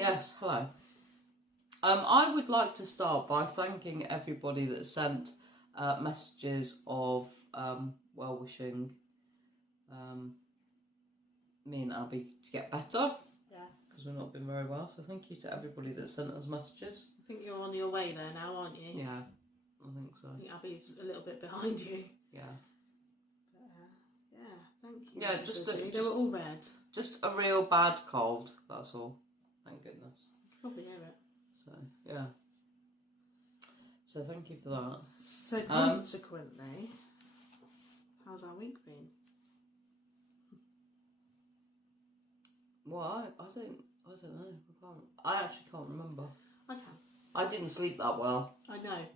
Yes, hello. I would like to start by thanking everybody that sent messages of well-wishing me and Abby to get better. Yes. Because we've not been very well, so thank you to everybody that sent us messages. I think you're on your way there now, aren't you? Yeah, I think so. I think Abby's a little bit behind you. Yeah. But, yeah, thank you. Yeah, just they were all red. Just a real bad cold, that's all. Thank goodness. Probably hear it. So, yeah. So thank you for that. So consequently, how's our week been? Well, I don't know. I actually can't remember. I can. I didn't sleep that well. I know.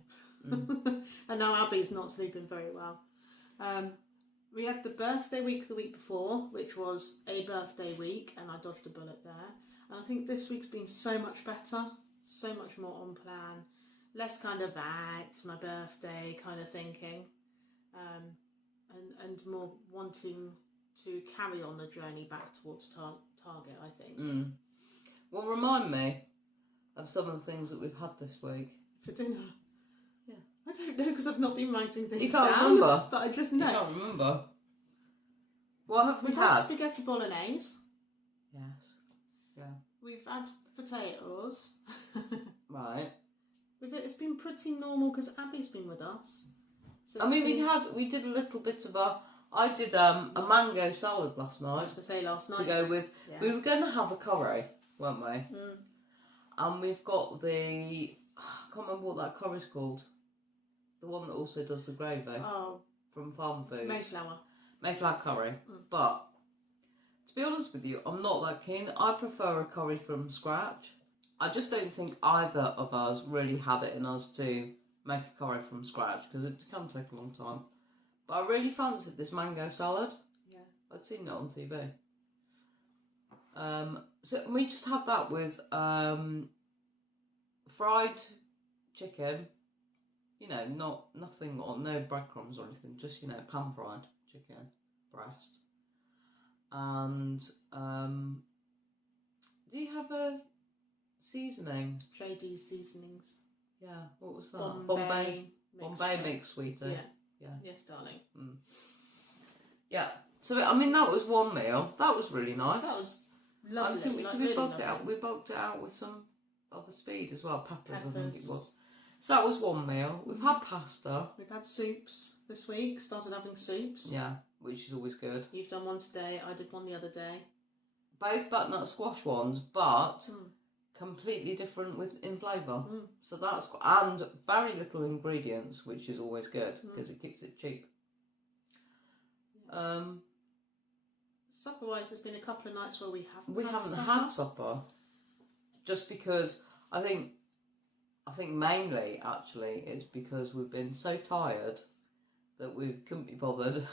And now Abby's not sleeping very well. We had the birthday week the week before, which was a birthday week, and I dodged a bullet there. And I think this week's been so much better, so much more on plan, less kind of it's my birthday kind of thinking, and more wanting to carry on the journey back towards target, I think. Well, remind me of some of the things that we've had this week. For dinner? Yeah. I don't know because I've not been writing things You can't down. remember? But I just know. You can't remember? What have we We've had spaghetti bolognese. Yes. Yeah. We've had potatoes. Right. It's been pretty normal because Abby's been with us. So I mean, we did a little bit of I did a mango salad last night. I was going to say last night. To go with, we were going to have a curry, weren't we? Mm. And we've got I can't remember what that curry's called. The one that also does the gravy. Oh. From Farm Foods. Mayflower curry. But to be honest with you, I'm not that keen. I prefer a curry from scratch. I just don't think either of us really had it in us to make a curry from scratch because it can take a long time. But I really fancied this mango salad. Yeah. I'd seen it on TV. So we just had that with fried chicken. You know, nothing or no breadcrumbs or anything. Just pan fried chicken breast. And do you have a seasoning? JD's seasonings. Yeah. What was that? Bombay mixed sweeter. Yeah. Yes, darling. Yeah. So I mean, that was one meal. That was really nice. That was lovely. I think we really bulked it out. We bulked it out with some other speed as well. Peppers. I think it was. So that was one meal. We've had pasta. We've had soups this week. Started having soups. Yeah, which is always good. You've done one today. I did one the other day. Both butternut squash ones, but completely different in flavour. So that's and very little ingredients, which is always good because it keeps it cheap. Yeah. Supper-wise, there's been a couple of nights where we haven't had supper, just because I think mainly actually it's because we've been so tired that we couldn't be bothered.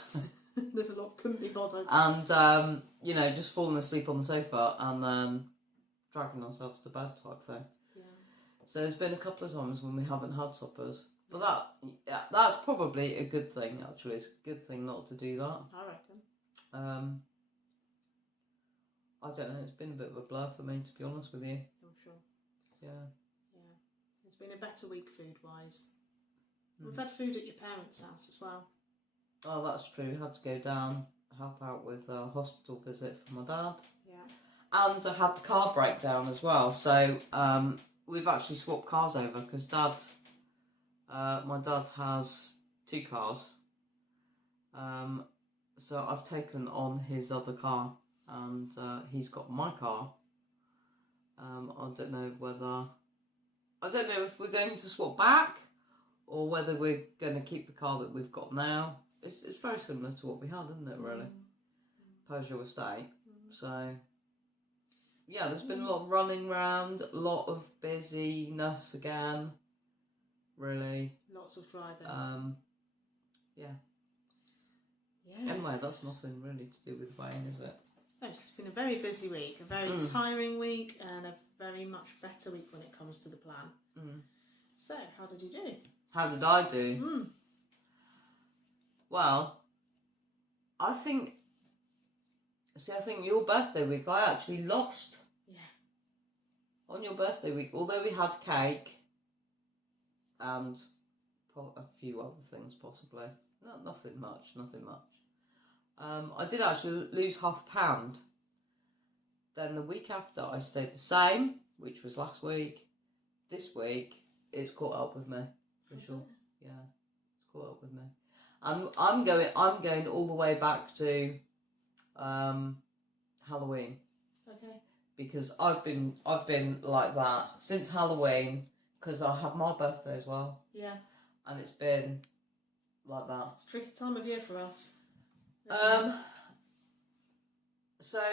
There's a lot of couldn't be bothered. And just falling asleep on the sofa and then dragging ourselves to bed type thing. Yeah. So there's been a couple of times when we haven't had suppers. But that's probably a good thing actually. It's a good thing not to do that. I reckon. I don't know, it's been a bit of a blur for me, to be honest with you. I'm sure. Yeah. It's been a better week food-wise. We've had food at your parents' house as well. Oh, that's true. We had to go down, help out with a hospital visit for my dad. Yeah. And I had the car breakdown as well. So we've actually swapped cars over because my dad has 2 cars. So I've taken on his other car. And he's got my car. I don't know if we're going to swap back or whether we're going to keep the car that we've got now. It's very similar to what we had, isn't it, really? Peugeot estate. So, yeah, there's been a lot of running around, a lot of busyness again, really. Lots of driving. Yeah. Anyway, that's nothing really to do with Wayne, is it? No, it's been a very busy week, a very tiring week, and a very much better week when it comes to the plan. So, how did you do? How did I do? Well, I think your birthday week, I actually lost. Yeah. on your birthday week, although we had cake and a few other things possibly, nothing much. I did actually lose half a pound. Then the week after, I stayed the same, which was last week. This week, it's caught up with me, for sure. Yeah, it's caught up with me. I'm going all the way back to Halloween. Okay. Because I've been like that since Halloween, because I have my birthday as well. Yeah. And it's been like that. It's a tricky time of year for us. So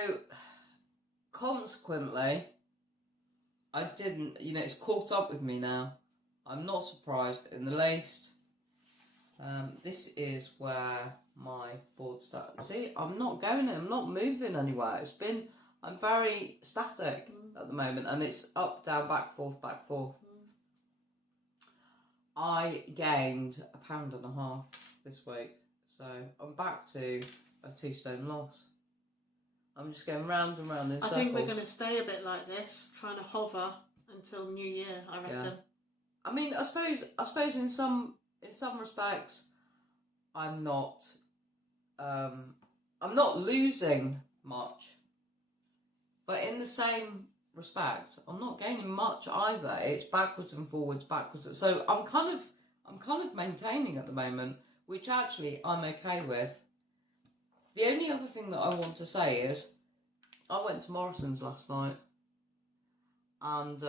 consequently, I didn't, it's caught up with me now. I'm not surprised in the least. This is where my board started. See, I'm not moving anywhere. I'm very static at the moment, and it's up, down, back, forth. I gained 1.5 pounds this week, so I'm back to a 2 stone loss. I'm just going round and round in circles. I think we're going to stay a bit like this, trying to hover until New Year, I reckon. Yeah. I mean, I suppose in some respects, I'm not losing much, but in the same respect, I'm not gaining much either. It's backwards and forwards. So I'm kind of maintaining at the moment, which actually I'm okay with. The only other thing that I want to say is, I went to Morrison's last night, and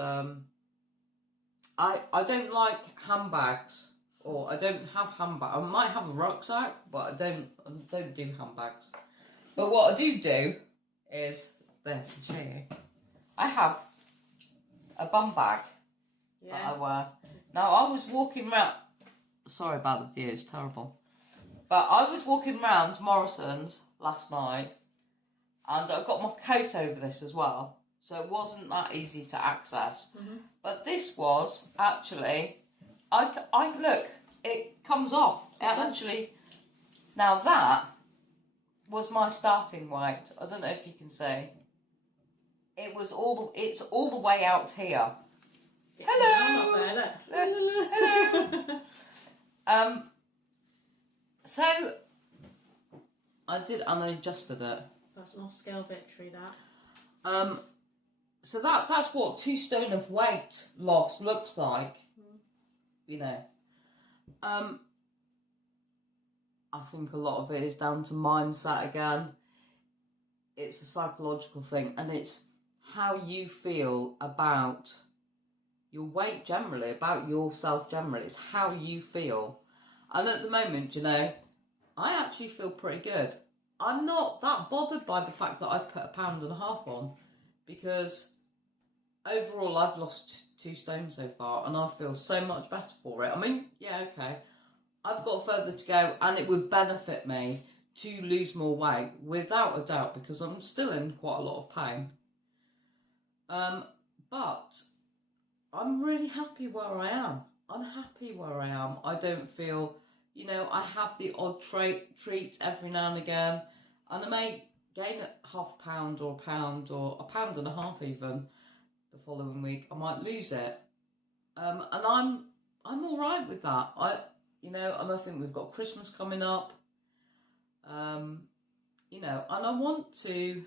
I don't like handbags, or I don't have handbags. I might have a rucksack, but I don't do handbags. But what I do is this. I'll show you. I have a bum bag that I wear. Now I was walking around. Sorry about the view, it's terrible. But I was walking around Morrison's last night, and I got my coat over this as well, so it wasn't that easy to access. Mm-hmm. But this was actually, I look, it comes off. Now that was my starting weight. I don't know if you can see. It's all the way out here. Hello. Hello. So I did, and I adjusted it. That's an off-scale victory, that. So that's what 2 stone of weight loss looks like. I think a lot of it is down to mindset again. It's a psychological thing, and it's how you feel about your weight generally, about yourself generally. It's how you feel. And at the moment, I actually feel pretty good. I'm not that bothered by the fact that I've put 1.5 pounds on, because overall I've lost 2 stone so far, and I feel so much better for it. I mean, yeah, okay, I've got further to go, and it would benefit me to lose more weight, without a doubt, because I'm still in quite a lot of pain. But I'm really happy where I am. I don't feel, I have the odd treat every now and again, and I may gain 0.5 pound or 1 pound or 1.5 pounds even the following week. I might lose it, and I'm all right with that. And I think we've got Christmas coming up, and I want to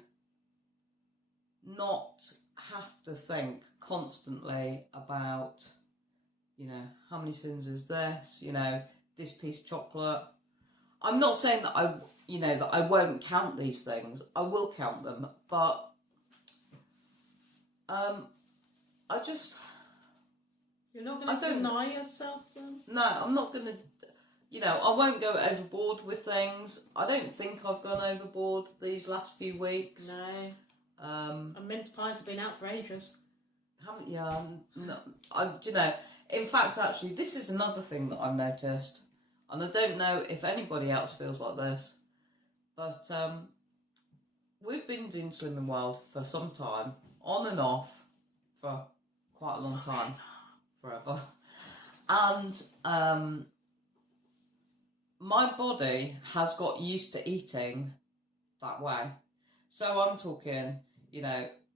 not have to think constantly about, how many sins is this, this piece of chocolate. I'm not saying that that I won't count these things. I will count them, but You're not going to deny yourself them? No, I'm not going to. I won't go overboard with things. I don't think I've gone overboard these last few weeks. No. And mince pies have been out for ages. In fact, actually, this is another thing that I've noticed, and I don't know if anybody else feels like this, but we've been doing Slimming World for some time, on and off, for quite a long time, forever, and my body has got used to eating that way. So I'm talking,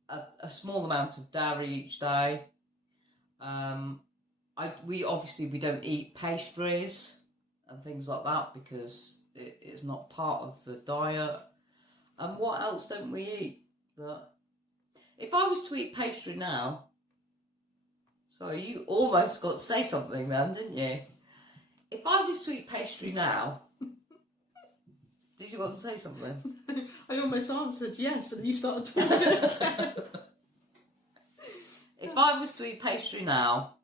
a small amount of dairy each day. We don't eat pastries and things like that because it's not part of the diet. And what else don't we eat? If I was to eat pastry now, sorry, you almost got to say something then, didn't you? If I was to eat pastry now, did you want to say something? I almost answered yes, but then you started talking again. If I was to eat pastry now,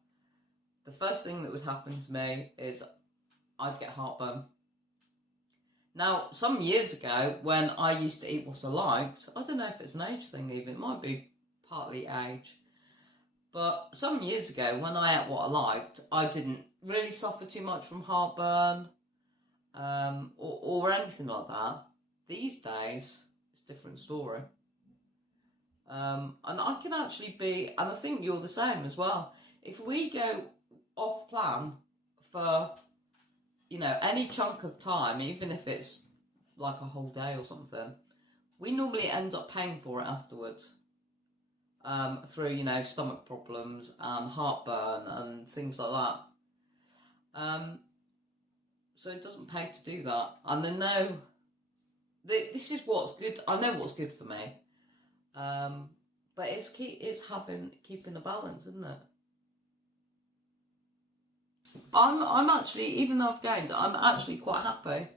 the first thing that would happen to me is I'd get heartburn. Now, some years ago, when I used to eat what I liked, I don't know if it's an age thing even, it might be partly age, but some years ago, when I ate what I liked, I didn't really suffer too much from heartburn or anything like that. These days, it's a different story. And I can actually be, and I think you're the same as well, if we go off plan for, any chunk of time, even if it's like a whole day or something, we normally end up paying for it afterwards. Through, stomach problems and heartburn and things like that. So it doesn't pay to do that. And I know this is what's good. I know what's good for me. But it's keeping a balance, isn't it? I'm actually, even though I've gained, I'm actually quite happy.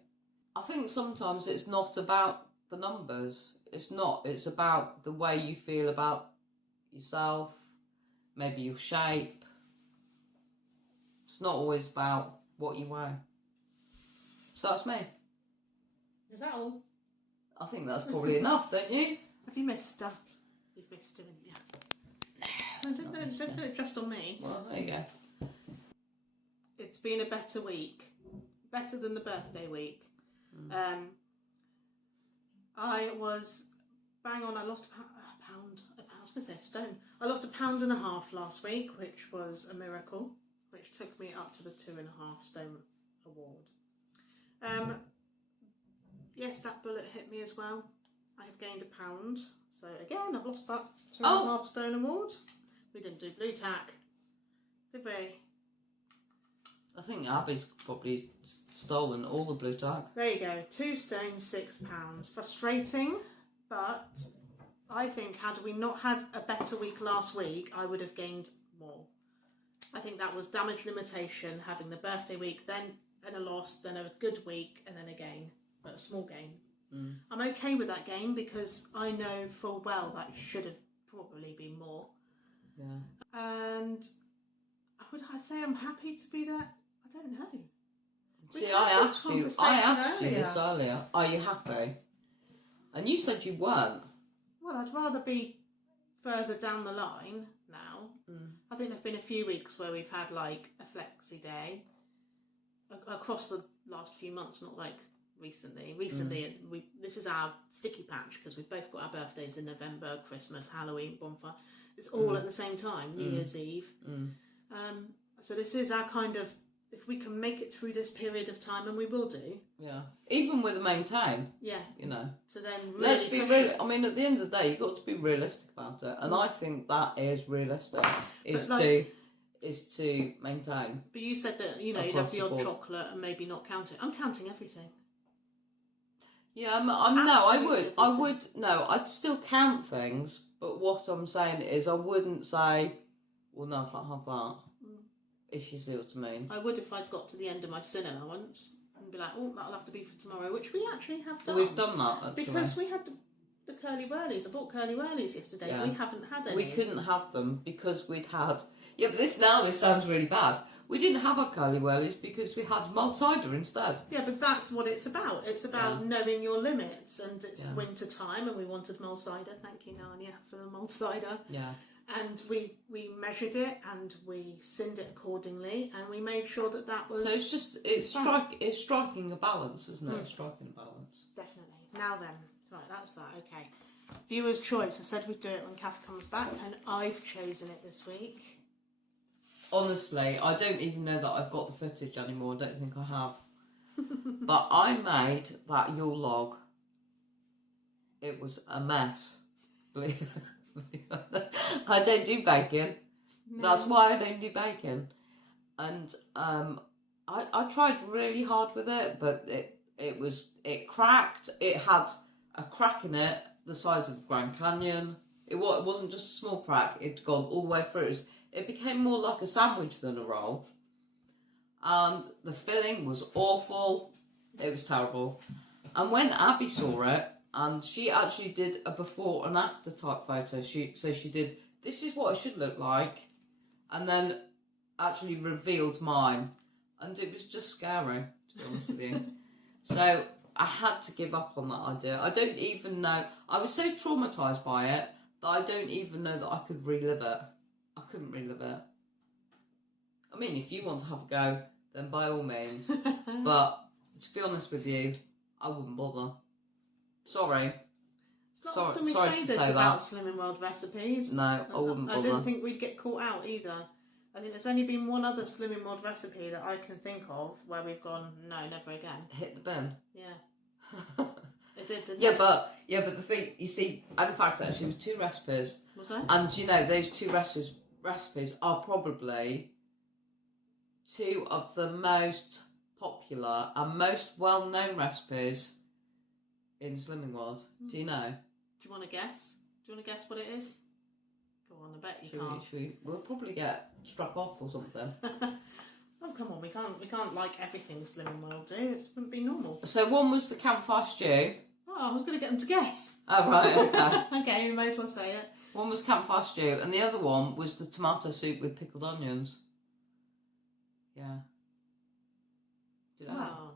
I think sometimes it's not about the numbers. It's not. It's about the way you feel about yourself, maybe your shape. It's not always about what you weigh. So that's me. Is that all? I think that's probably enough, don't you? Have you missed stuff? You've missed, haven't you? No, don't put it just on me. Well, there you go. It's been a better week. Better than the birthday week. I was bang on. I lost a pound. I was going to say a stone. I lost 1.5 pounds last week, which was a miracle, which took me up to the 2.5 stone award. Yes, that bullet hit me as well. I have gained 1 pound. So again, I've lost that 2.5 stone award. We didn't do blue tack, did we? I think Abby's probably stolen all the blue tack. There you go, 2 stone, 6 pounds. Frustrating, but I think had we not had a better week last week, I would have gained more. I think that was damage limitation, having the birthday week, then a loss, then a good week, and then a gain, but a small gain. I'm okay with that gain because I know full well that should have probably been more. Yeah. And would I say I'm happy to be that? I don't know. See, I asked you this earlier. Are you happy? And you said you weren't. Well, I'd rather be further down the line now. I think there've been a few weeks where we've had like a flexi day across the last few months, not like recently. This is our sticky patch because we've both got our birthdays in November, Christmas, Halloween, bonfire. It's all at the same time, New Year's Eve. So this is our kind of, if we can make it through this period of time, and we will do. Yeah. Even with a maintain. Yeah. So then really let's be real. I mean, at the end of the day, you've got to be realistic about it. And I think that is realistic, is to maintain. But you said that, you'd have the odd chocolate and maybe not count it. I'm counting everything. Yeah, I would, I'd still count things, but what I'm saying is I wouldn't say, well, no, I can't have that, if you see what I mean. I would if I'd got to the end of my sin allowance and be like, oh, that'll have to be for tomorrow, which we actually have done. We've done that, actually. Because we had the curly whirlies. I bought curly whirlies yesterday. Yeah. We haven't had any. We couldn't have them because we'd had... Yeah, but this sounds really bad. We didn't have our curly whirlies because we had mulled cider instead. Yeah, but that's what it's about. It's about knowing your limits, and it's winter time, and we wanted mulled cider. Thank you, Narnia, for the mulled cider. Yeah. And we measured it, and we sinned it accordingly, and we made sure that was... So it's striking a balance, isn't it? Striking a balance. Definitely. Now then, right, that's that. Okay. Viewer's choice. I said we'd do it when Kath comes back, and I've chosen it this week. Honestly, I don't even know that I've got the footage anymore. I don't think I have. But I made that Yule log. It was a mess. Believe I don't do bacon. No. That's why I don't do bacon. And I tried really hard with it, but it cracked. It had a crack in it the size of the Grand Canyon. It wasn't just a small crack. It'd gone all the way through. It became more like a sandwich than a roll. And the filling was awful. It was terrible. And when Abby saw it, and she actually did a before and after type photo. She did, this is what it should look like, and then actually revealed mine, and it was just scary, to be honest with you. So I had to give up on that idea. I don't even know. I was so traumatised by it that I don't even know that I could relive it. I couldn't relive it. I mean, if you want to have a go, then by all means. But to be honest with you, I wouldn't bother. Sorry. It's not often we say this about Slimming World recipes. No, I wouldn't bother. I didn't think we'd get caught out either. I think there's only been one other Slimming World recipe that I can think of where we've gone, no, never again. Hit the bin. Yeah. It did, didn't yeah, it? But the thing, you see, and in fact, actually, with 2 recipes. Was there? And you know, those 2 recipes are probably 2 of the most popular and most well-known recipes in Slimming World. Do you know? Do you want to guess? Do you want to guess what it is? Go on, I bet you can't. We'll probably get struck off or something. Oh, come on, we can't like everything Slimming World do. It wouldn't be normal. So one was the campfire stew. Oh, I was going to get them to guess. Oh, right, okay. Okay, we may as well say it. One was campfire stew, and the other one was the tomato soup with pickled onions. Yeah. Did I? Well,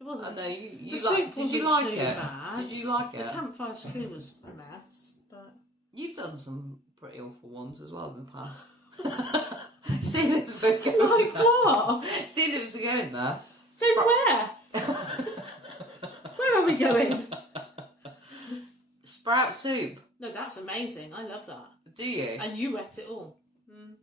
it wasn't. I know you The like. soup Did you wasn't like too it? bad. Did you like it? The campfire stew was a mess, but You've done some pretty awful ones as well in the past. Ceilings were going. like what? Ceilings are going there. Then where? Where are we going? Sprout soup. No, that's amazing. I love that. Do you? And you ate it all. Mm.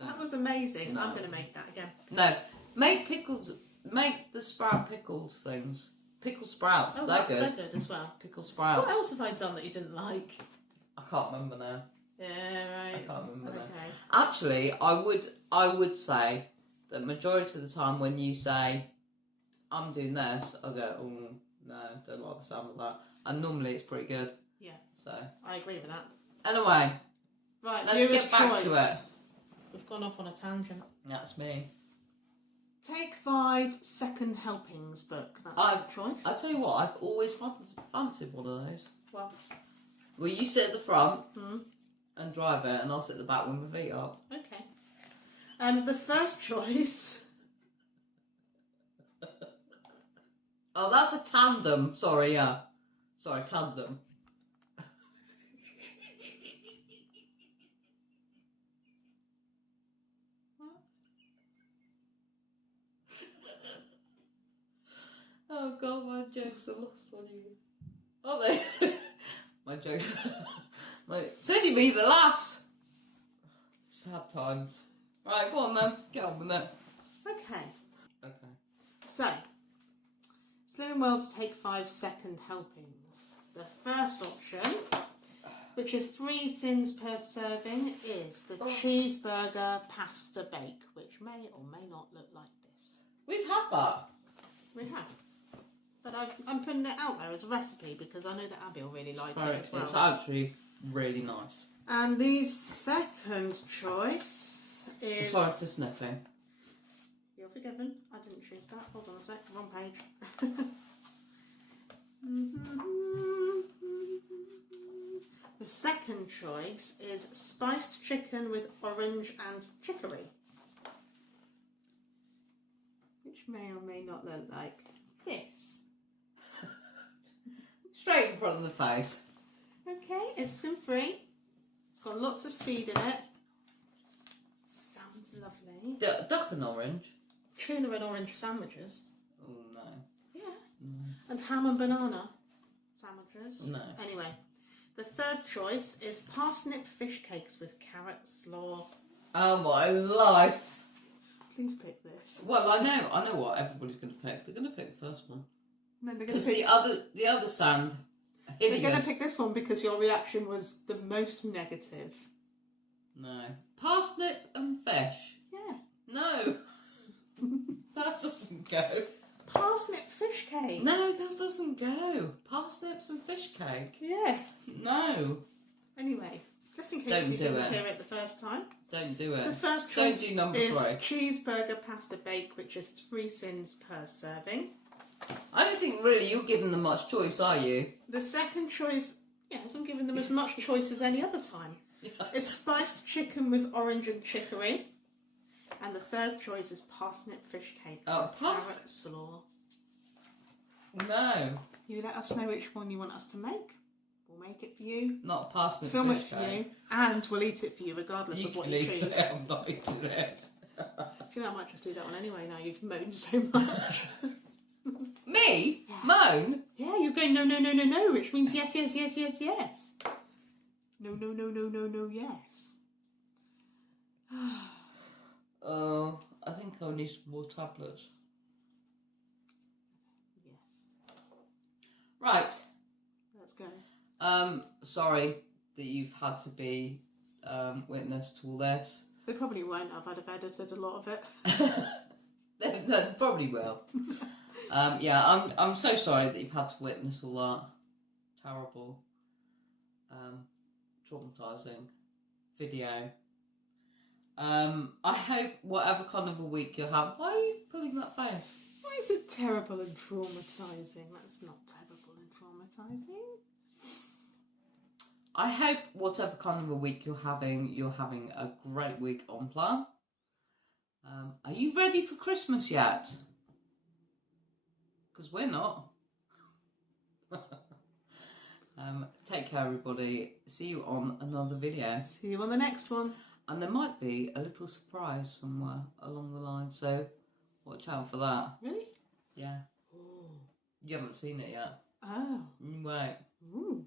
No. That was amazing. No. I'm going to make that again. No. Make pickles. Make the sprout pickled things. Pickled sprouts. Oh, they're that's good. they're good as well. Pickled sprouts. What else have I done that you didn't like? I can't remember now. Yeah, right. I can't remember now. Okay. Actually, I would say that majority of the time when you say, I'm doing this, I go, oh, no, don't like the sound of that. And normally it's pretty good. Yeah. So. I agree with that. Anyway. Right, let's get back to it. We've gone off on a tangent. That's me. Take 5 second helpings book. That's the choice. I tell you what, I've always fancied one of those. Well, you sit at the front and drive it, and I'll sit at the back with my feet up. Okay. The first choice. Oh, that's a tandem. Sorry, yeah. Sorry, tandem. Oh God, my jokes are lost on you. Are they? My jokes. It's only me that laughs. Sad times. Right, go on then. Get on with it. Okay. Okay. So, Slimming World's Take 5 second helpings. The first option, which is 3 sins per serving, is the cheeseburger pasta bake, which may or may not look like this. We've had that. We have. But I'm putting it out there as a recipe because I know that Abby will really like it as well. It's actually really nice. And the second choice is... I'm sorry for sniffing. You're forgiven. I didn't choose that. Hold on a sec. Wrong page. The second choice is spiced chicken with orange and chicory, which may or may not look like this. Straight in front of the face. Okay, it's sin-free. It's got lots of speed in it. Sounds lovely. Duck and orange. Tuna and orange sandwiches. Oh no. Yeah. No. And ham and banana sandwiches. No. Anyway, the third choice is parsnip fish cakes with carrot slaw. Oh my life. Please pick this. Well, I know what everybody's going to pick. They're going to pick the first one. No, they're going Because to pick... the other sound We're going to pick this one because your reaction was the most negative. No. Parsnip and fish. Yeah. No. That doesn't go. Parsnip fish cake. No, that doesn't go. Parsnips and fish cake. Yeah. No. Anyway, just in case you didn't hear it the first time. Don't do it. The first choice Don't do number is 3. cheeseburger pasta bake, which is 3 sins per serving. I don't think really you're giving them much choice, are you? The second choice, yes, I'm giving them as much choice as any other time. Yeah. It's spiced chicken with orange and chicory. And the third choice is parsnip fish cake with carrot slaw. No. You let us know which one you want us to make. We'll make it for you. Not parsnip Film fish it for cake. you. And we'll eat it for you regardless of what you choose. I'm not eating it. Do you know I might just do that one anyway now you've moaned so much. Me? Yeah. Moan? Yeah, you're going no, no, no, no, no, which means yes, yes, yes, yes, yes. No, no, no, no, no, no, yes. Oh, I think I'll need some more tablets. Yes. Right. Let's go. Sorry that you've had to be witness to all this. They probably won't. I'd have edited a lot of it. They probably will. Yeah, I'm so sorry that you've had to witness all that. Terrible, traumatising video. I hope whatever kind of a week you have. Why are you pulling that face? Why is it terrible and traumatising? That's not terrible and traumatising. I hope whatever kind of a week you're having a great week on plan. Are you ready for Christmas yet? Because we're not. Take care, everybody. See you on another video. See you on the next one. And there might be a little surprise somewhere along the line, so watch out for that. Really? Yeah. Oh. You haven't seen it yet. Oh. Wait. Ooh.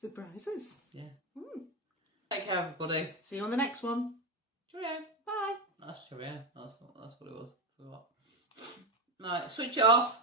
Surprises. Yeah. Mm. Take care, everybody. See you on the next one. Cheerio. Bye. That's cheerio. That's what it was. Forgot. Right, switch off.